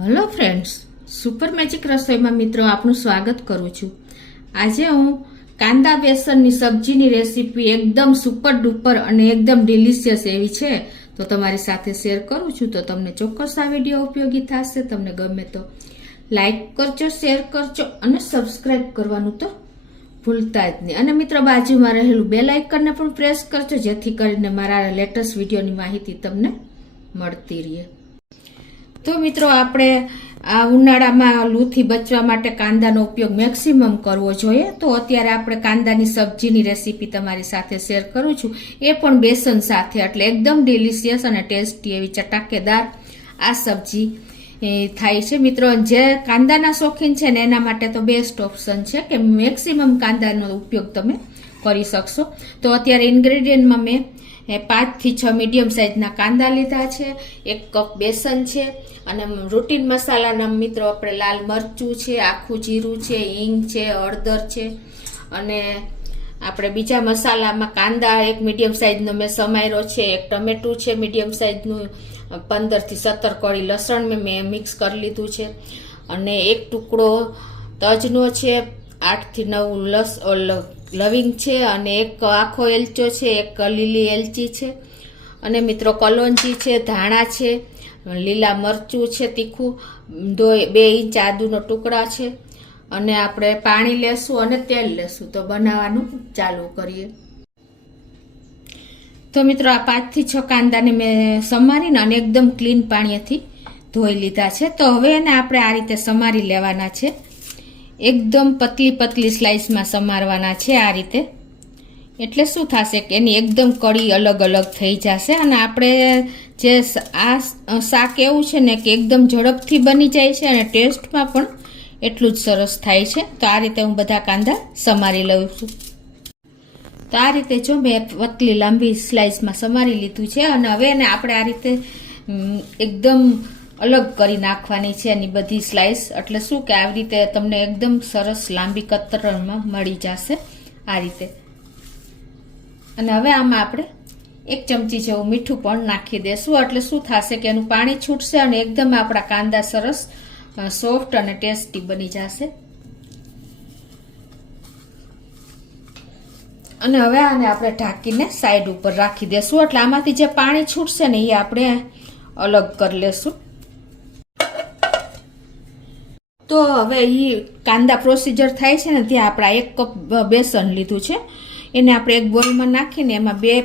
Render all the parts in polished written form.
Hello friends, super magic રસોઈમાં મિત્રો આપનું સ્વાગત કરું છું। આજે હું કાંદા બેસનની સબ્જીની રેસીપી એકદમ સુપર ડુપર અને એકદમ ડિલિશિયસ એવી છે તો તમારી સાથે શેર કરું છું। તો તમને ચોક્કસ આ વિડીયો ઉપયોગી થશે। તમને ગમે તો લાઈક કરજો, શેર કરજો અને સબસ્ક્રાઇબ કરવાનું તો ભૂલતા જ નહીં। અને મિત્રો બાજુમાં રહેલું બેલ આઇકનને પણ પ્રેસ કરજો જેથી કરીને મારા લેટેસ્ટ વિડીયોની માહિતી તમને મળતી રહે। તો મિત્રો આપણે આ ઉનાળામાં લૂથી બચવા માટે કાંદાનો ઉપયોગ મેક્સિમમ કરવો જોઈએ। તો અત્યારે આપણે કાંદાની સબ્જીની રેસીપી તમારી સાથે શેર કરું છું, એ પણ બેસન સાથે, એટલે એકદમ ડિલિશિયસ અને ટેસ્ટી એવી ચટાકેદાર આ સબ્જી થાય છે। મિત્રો જે કાંદાના શોખીન છે ને એના માટે તો બેસ્ટ ઓપ્શન છે કે મેક્સિમમ કાંદાનો ઉપયોગ તમે કરી શકશો। તો અત્યારે ઇન્ગ્રેડિયન્ટમાં મેં 5 થી 6 મીડિયમ સાઇઝના કાંદા લીધા છે, 1 કપ બેસન છે અને રૂટીન મસાલાના મિત્રો આપણે લાલ મરચું છે, આખું જીરું છે, હિંગ છે, હળદર છે અને આપણે બીજા મસાલામાં કાંદા 1 મીડિયમ સાઇઝનો મેં સમાર્યો છે, 1 ટમેટું છે મીડિયમ સાઇઝનું, 15 થી 17 કળી લસણ મેં મિક્સ કરી લીધું છે અને 1 ટુકડો તજનો છે, 8 થી 9 લવિંગ છે અને 1 આખો એલચો છે, 1 લીલી એલચી છે અને મિત્રો કલોંજી છે, ધાણા છે, લીલા મરચું છે તીખું, 2 ઇંચ આદુનો ટુકડા છે અને આપણે પાણી લેશું અને તેલ લેશું। તો બનાવવાનું ચાલુ કરીએ। તો મિત્રો આ 5 થી 6 કાંદાને મેં સમારીને અને એકદમ ક્લીન પાણીથી ધોઈ લીધા છે। તો હવે એને આપણે આ રીતે સમારી લેવાના છે, એકદમ પતલી પતલી સ્લાઇસમાં સમારવાના છે આ રીતે। એટલે શું થશે કે એની એકદમ કળી અલગ અલગ થઈ જશે અને આપણે જે આ શાક એવું છે ને કે એકદમ ઝડપથી બની જાય છે અને ટેસ્ટમાં પણ એટલું જ સરસ થાય છે। તો આ રીતે હું બધા કાંદા સમારી લઉં છું। તો આ રીતે જો મેં પતલી લાંબી સ્લાઇસમાં સમારી લીધું છે અને હવે એને આપણે આ રીતે એકદમ અલગ કરી નાખવાની છે એની બધી સ્લાઇસ, એટલે શું કે આવી રીતે તમને એકદમ સરસ લાંબી કતરણમાં મળી જશે આ રીતે। અને હવે આમાં આપણે 1 ચમચી જેવું મીઠું પણ નાખી દેશું, એટલે શું થશે કે એનું પાણી છૂટશે અને એકદમ આપણા કાંદા સરસ સોફ્ટ અને ટેસ્ટી બની જશે। અને હવે આને આપણે ઢાંકીને સાઈડ ઉપર રાખી દેશું, એટલે આમાંથી જે પાણી છૂટશે ને એ આપણે અલગ કરી લેશું। તો હવે એ કાંદા પ્રોસીજર થાય છે ને ત્યાં આપણે 1 કપ બેસન લીધું છે, એને આપણે એક બોલમાં નાખીને એમાં 2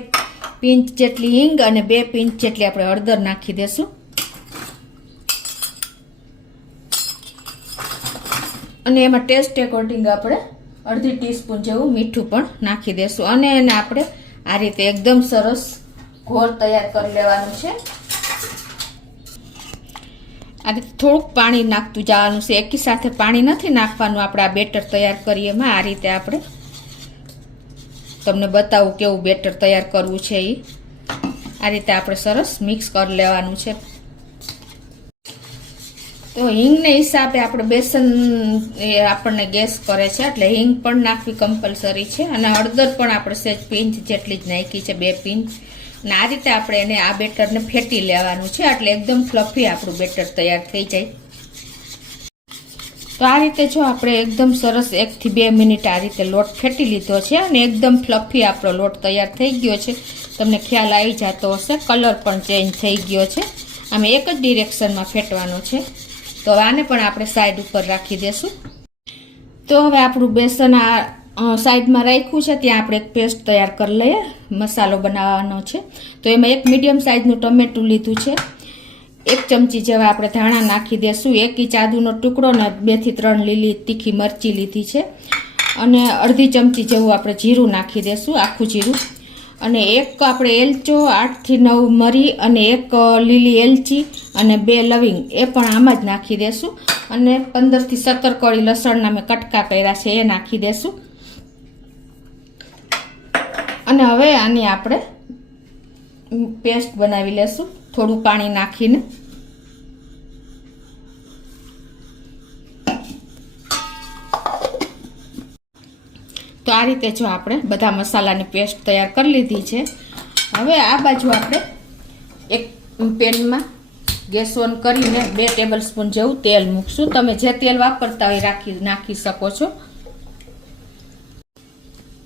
પિંચ જેટલી હિંગ અને 2 પિંચ જેટલી આપણે હળદર નાખી દેશું અને એમાં ટેસ્ટ એકોર્ડિંગ આપણે અડધી ટીસ્પૂન જેવું મીઠું પણ નાખી દેશું અને એને આપણે આ રીતે એકદમ સરસ ઘોળ તૈયાર કરી લેવાનું છે। આ રીતે થોડુંક પાણી નાખતું જવાનું છે, એકી સાથે પાણી નથી નાખવાનું। આપણે આ બેટર તૈયાર કરીએ એમાં આ રીતે આપણે તમને બતાવું કેવું બેટર તૈયાર કરવું છે એ આ રીતે આપણે સરસ મિક્સ કરી લેવાનું છે। તો હિંગને હિસાબે આપણે બેસન એ આપણને ગેસ કરે છે, એટલે હિંગ પણ નાખવી કમ્પલસરી છે અને હળદર પણ આપણે સહેજ પિંચ જેટલી જ નાખી છે, 2 પિંચ। અને આ રીતે આપણે એને આ બેટરને ફેટી લેવાનું છે, એટલે એકદમ ફ્લફી આપણું બેટર તૈયાર થઈ જાય। તો આ રીતે જો આપણે એકદમ સરસ 1 થી 2 મિનિટ આ રીતે લોટ ફેટી લીધો છે અને એકદમ ફ્લફી આપણો લોટ તૈયાર થઈ ગયો છે। તમને ખ્યાલ આવી જતો હશે, કલર પણ ચેન્જ થઈ ગયો છે। આમે એક જ ડિરેક્શનમાં ફેટવાનો છે। તો આને પણ આપણે સાઈડ ઉપર રાખી દેશું। તો હવે આપણું બેસન આ સાઈડમાં રાખ્યું છે, ત્યાં આપણે એક પેસ્ટ તૈયાર કરી લઈએ, મસાલો બનાવવાનો છે। તો એમાં 1 મીડિયમ સાઇઝનું ટમેટું લીધું છે, 1 ચમચી જેવા આપણે ધાણા નાખી દેશું, 1 ઇંચ આદુનો ટુકડો ને 2 થી 3 લીલી તીખી મરચી લીધી છે અને અડધી ચમચી જેવું આપણે જીરું નાખી દેશું, આખું જીરું, અને 1 આપણે એલચો, 8 થી 9 મરી અને 1 લીલી એલચી અને 2 લવિંગ એ પણ આમાં જ નાખી દેશું અને 15 થી 17 કળી લસણના મેં કટકા કર્યા છે એ નાખી દેશું અને હવે આની આપણે પેસ્ટ બનાવી લેશું થોડું પાણી નાખીને। તો આ રીતે જો આપણે બધા મસાલાની પેસ્ટ તૈયાર કરી લીધી છે। હવે આ બાજુ આપણે એક પેનમાં ગેસ ઓન કરીને 2 ટેબલસ્પૂન જેવું તેલ મૂકશું. તમે જે તેલ વાપરતા હોય નાખી શકો છો.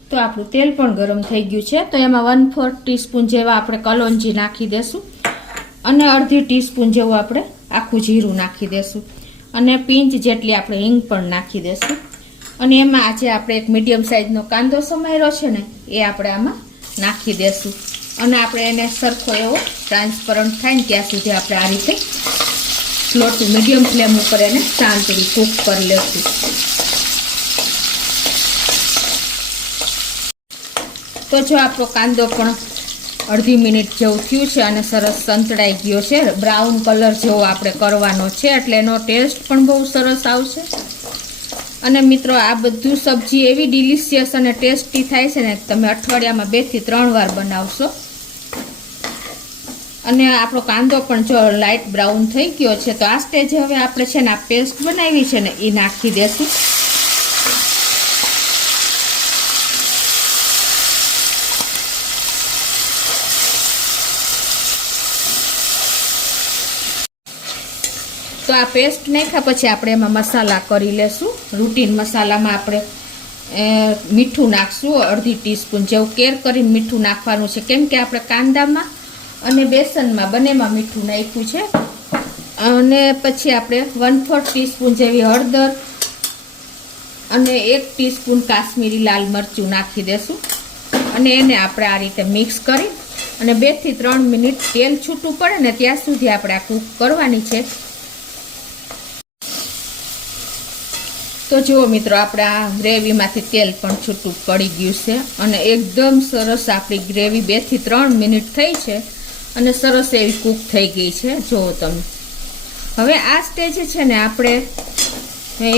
તો આપણું તેલ પણ ગરમ થઈ ગયું છે. તો એમાં 1/4 ટીસ્પૂન જેવા આપણે કલોંજી નાખી દેશું અને અડધી ટીસ્પૂન જેવું આપણે આખું જીરું નાખી દેશું અને પિંચ જેટલી આપણે હિંગ પણ નાખી દેશું. અને એમાં આજે આપણે એક મીડિયમ સાઇઝનો કાંદો સમાર્યો છે ને એ આપણે આમાં નાખી દેશું અને આપણે એને સરખો એવો ટ્રાન્સપરન્ટ થાય ને ત્યાં સુધી આપણે આ રીતે સ્લો ટુ મીડિયમ ફ્લેમ ઉપર એને શાંતિથી કૂક કરી લેશું. તો જો આપણો કાંદો પણ અડધી મિનિટ જેવું થયું છે અને સરસ સંતળાઈ ગયો છે. બ્રાઉન કલર જેવો આપણે કરવાનો છે એટલે એનો ટેસ્ટ પણ બહુ સરસ આવશે. અને મિત્રો આ બધું સબ્જી એવી ડિલિશિયસ અને ટેસ્ટી થાય છે ને તમે અઠવાડિયામાં 2 થી 3 વાર બનાવશો. અને આપણો કાંદો પણ જો લાઇટ બ્રાઉન થઈ ગયો છે તો આ સ્ટેજે હવે આપણે છે ને આ પેસ્ટ બનાવી છે ને એ નાખી દેશું. તો આ પેસ્ટ નાખ્યા પછી આપણે એમાં મસાલા કરી લેશું. રૂટીન મસાલામાં આપણે મીઠું નાખશું. અડધી ટીસ્પૂન જેવું કેર કરીને મીઠું નાખવાનું છે કેમ કે આપણે કાંદામાં અને બેસનમાં બંનેમાં મીઠું નાખ્યું છે. અને પછી આપણે 1/4 ટીસ્પૂન જેવી હળદર અને 1 ટીસ્પૂન કાશ્મીરી લાલ મરચું નાખી દેશું અને એને આપણે આ રીતે મિક્સ કરી અને 2 થી 3 મિનિટ તેલ છૂટું પડે ને ત્યાં સુધી આપણે આ કૂક કરવાની છે. તો જુઓ મિત્રો આપણે આ ગ્રેવીમાંથી તેલ પણ છૂટું પડી ગયું છે અને એકદમ સરસ આપણી ગ્રેવી 2 થી 3 મિનિટ થઈ છે અને સરસ એવી કૂક થઈ ગઈ છે. જુઓ તમે હવે આ સ્ટેજે છે ને આપણે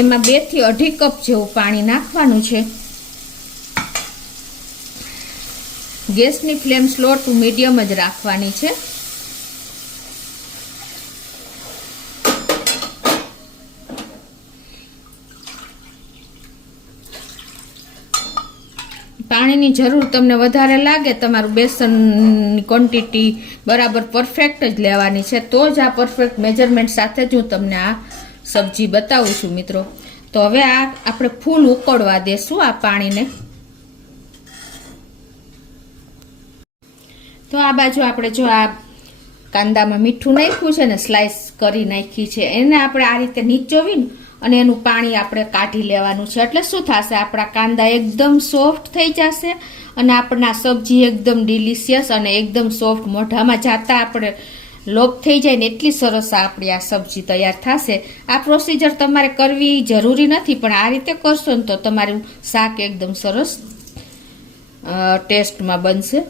એમાં 2 થી 2.5 કપ જેવું પાણી નાખવાનું છે. ગેસની ફ્લેમ સ્લો ટુ મીડિયમ જ રાખવાની છે. પાણીની જરૂર તમને વધારે લાગે, તમારું બેસનની ક્વોન્ટિટી બરાબર પરફેક્ટ જ લેવાની છે તો જ આ પરફેક્ટ મેજરમેન્ટ સાથે જ હું તમને આ સબ્જી બતાવું છું મિત્રો. તો હવે આ આપણે ફૂલ ઉકળવા દેશું આ પાણીને. તો આ બાજુ આપણે જો આ કાંદામાં મીઠું નાખ્યું છે ને સ્લાઇસ કરી નાખી છે એને આપણે આ રીતે નીચોવીને અને એનું પાણી આપણે કાઢી લેવાનું છે. એટલે શું થશે, આપણા કાંદા એકદમ સોફ્ટ થઈ જશે અને આપણા સબ્જી એકદમ ડિલિશિયસ અને એકદમ સોફ્ટ મોઢામાં જાતા આપણે લોપ થઈ જાય ને એટલી સરસ આપણી આ સબ્જી તૈયાર થશે. આ પ્રોસિજર તમારે કરવી જરૂરી નથી પણ આ રીતે કરશો ને તો તમારું શાક એકદમ સરસ ટેસ્ટમાં બનશે.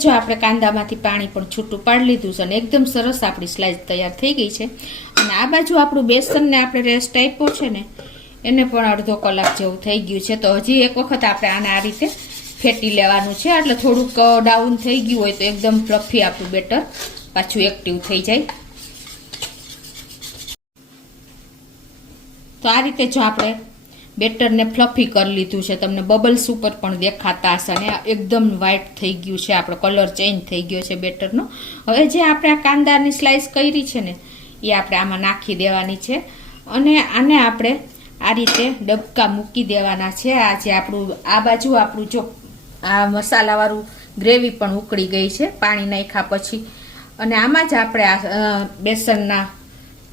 જો આપણે કાંદામાંથી પાણી પણ છૂટું પાડી લીધું છે અને એકદમ સરસ આપણી સ્લાઇસ તૈયાર થઈ ગઈ છે. અને આ બાજુ આપણું બેસનને આપણે રેસ્ટ આપ્યો છે ને એને પણ અડધો કલાક જેવું થઈ ગયું છે. તો હજી એક વખત આપણે આને આ રીતે ફેટી લેવાનું છે એટલે થોડુંક ડાઉન થઈ ગયું હોય તો એકદમ ફ્લફી આપણું બેટર પાછું એક્ટિવ થઈ જાય. તો આ રીતે જો આપણે બેટરને ફ્લફી કરી લીધું છે, તમને બબલ્સ ઉપર પણ દેખાતા હશે અને એકદમ વ્હાઈટ થઈ ગયું છે, આપણો કલર ચેન્જ થઈ ગયો છે બેટરનો. હવે જે આપણે આ કાંદાની સ્લાઇસ કરી છે ને એ આપણે આમાં નાખી દેવાની છે અને આને આપણે આ રીતે ડબકા મૂકી દેવાના છે. આ જે આપણું આ બાજુ આપણું જો આ મસાલાવાળું ગ્રેવી પણ ઉકળી ગઈ છે પાણી નાખ્યા પછી અને આમાં જ આપણે આ બેસનના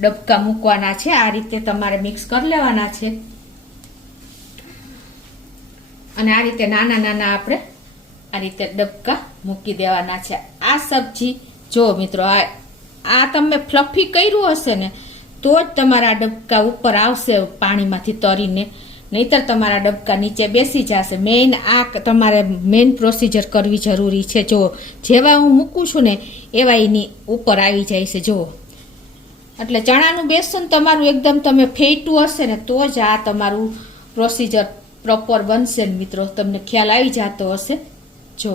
ડબકા મૂકવાના છે. આ રીતે તમારે મિક્સ કરી લેવાના છે અને આ રીતે નાના નાના આપણે આ રીતે ડબકા મૂકી દેવાના છે. આ સબ્જી જો મિત્રો આ તમે ફ્લફી કર્યું હશે ને તો જ તમારા ડબકા ઉપર આવશે પાણીમાંથી તરીને, નહીતર તમારા ડબકા નીચે બેસી જશે. મેઇન આ તમારે મેઇન પ્રોસિજર કરવી જરૂરી છે. જો જેવા હું મૂકું છું ને એવા એની ઉપર આવી જાય છે જુઓ. એટલે ચણાનું બેસન તમારું એકદમ તમે ફેટું હશે ને તો જ આ તમારું પ્રોસિજર પ્રોપર બનશે ને મિત્રો, તમને ખ્યાલ આવી જતો હશે. જો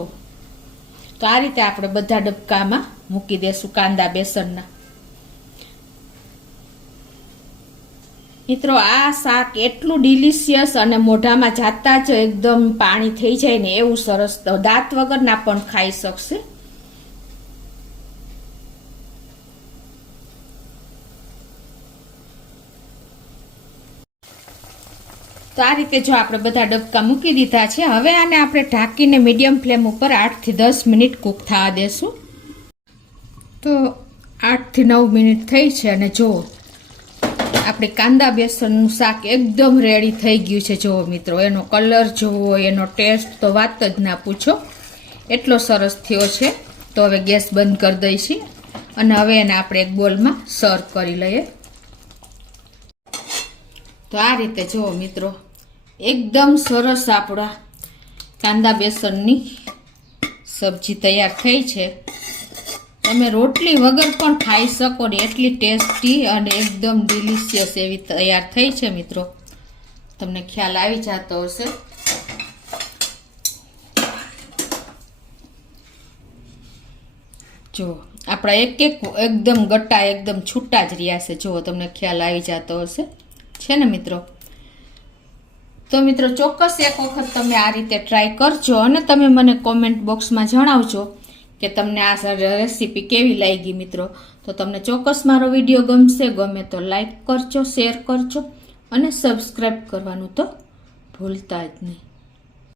તો આ રીતે આપણે બધા ડબકામાં મૂકી દેશું કાંદા બેસનના. મિત્રો આ શાક એટલું ડિલિશિયસ અને મોઢામાં જાતા જ એકદમ પાણી થઈ જાય ને એવું સરસ, દાંત વગરના પણ ખાઈ શકશે. તો આ રીતે જો આપણે બધા ડબકા મૂકી દીધા છે. હવે આને આપણે ઢાંકીને મીડિયમ ફ્લેમ ઉપર 8 થી 10 મિનિટ કૂક થવા દેશું. તો 8 થી 9 મિનિટ થઈ છે અને જો આપણી કાંદા બેસનનું શાક એકદમ રેડી થઈ ગયું છે. જુઓ મિત્રો, એનો કલર જુઓ, એનો ટેસ્ટ તો વાત જ ના પૂછો, એટલો સરસ થયો છે. તો હવે ગેસ બંધ કરી દઈશું અને હવે એને આપણે એક બોલમાં સર્વ કરી લઈએ. તો આ રીતે જુઓ મિત્રો, એકદમ સરસ આપણા કાંદા બેસનની સબ્જી તૈયાર થઈ છે. તમે રોટલી વગર પણ ખાઈ શકો ને એટલી ટેસ્ટી અને એકદમ ડિલિશિયસ એવી તૈયાર થઈ છે મિત્રો. તમને ખ્યાલ આવી જતો હશે. જો આપણા એક એક એકદમ ગટ્ટા એકદમ છૂટા જ રહ્યા છે. જુઓ, તમને ખ્યાલ આવી જતો હશે, છે ને મિત્રો. તો મિત્રો ચોક્કસ એક વખત તમે આ રીતે ટ્રાય કરજો અને તમે મને કોમેન્ટ બોક્સમાં જણાવજો કે તમને આ રેસીપી કેવી લાગી મિત્રો. તો તમને ચોક્કસ મારો વિડીયો ગમશે. ગમે તો લાઈક કરજો, શેર કરજો અને સબસ્ક્રાઈબ કરવાનું તો ભૂલતા જ નહીં.